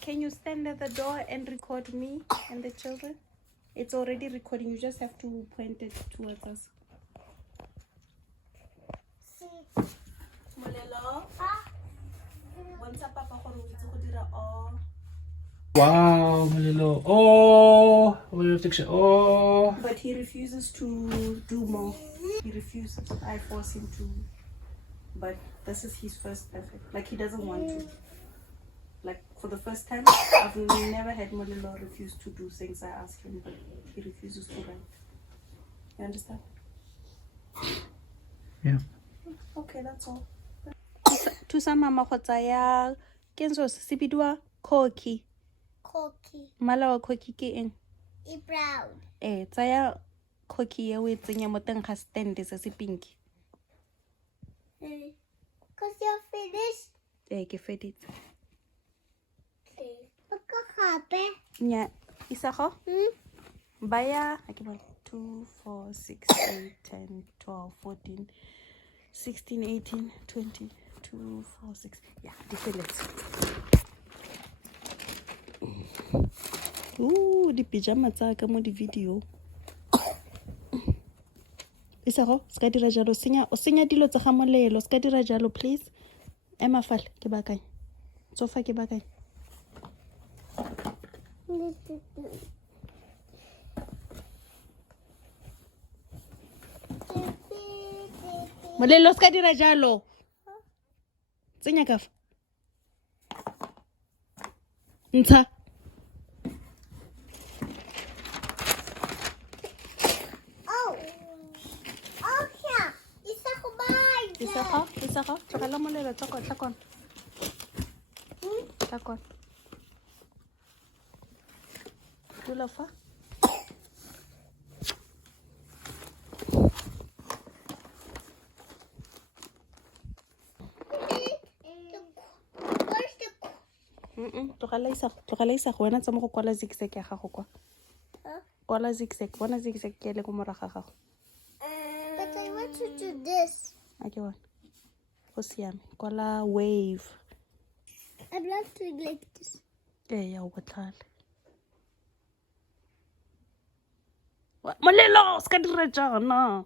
can you stand at the door and record me and the children? It's already recording. You just have to point it towards us. Molelo. Wow, Malilo. Oh, oh. But he refuses to do more. He refuses. I force him to. But this is his first perfect. Like, he doesn't want to. Like, for the first time, I've never had Molelo refuse to do things I ask him, but he refuses to write. You understand? Yeah. Okay, that's all. Tusa mama kgotsa ya kenzo se bidwa koki. Cookie. Mala wa koki ke eng? E brown. Tsaya koki ya o e tsenya mo teng ga stand se se pink. Because you're finished. Ke feditse. Okay. Pagkakape. Nya, isa go? Baya, okay, 2, 4, 6, 8, 10, 12, 14, 16, 18, 20, 2, 4, 6. Yeah, di feletse. Di pijama tsa ka mo di video. Isa go, ska dira jalo, o senya dilo tsa ga Molelo, ska dira jalo please. Emma fal, ke bakanye. Tsofa ke bakanye. Molelo ska dira jalo. Tsenya ka fa. Ntsha. Isa go. Tlogela Molelo tla kon. Tla kon. Dula fa. Tlogela isa go wena tsa mo go kwala zigzag ya gago kwa. Kwala zigzag. Bona zigzag ke le go moraga gago. But I want to do this. Okay, one. Go siame. Kwala wave. I'd love to like this. Ya o botlhale. Molelo, ska dira jana.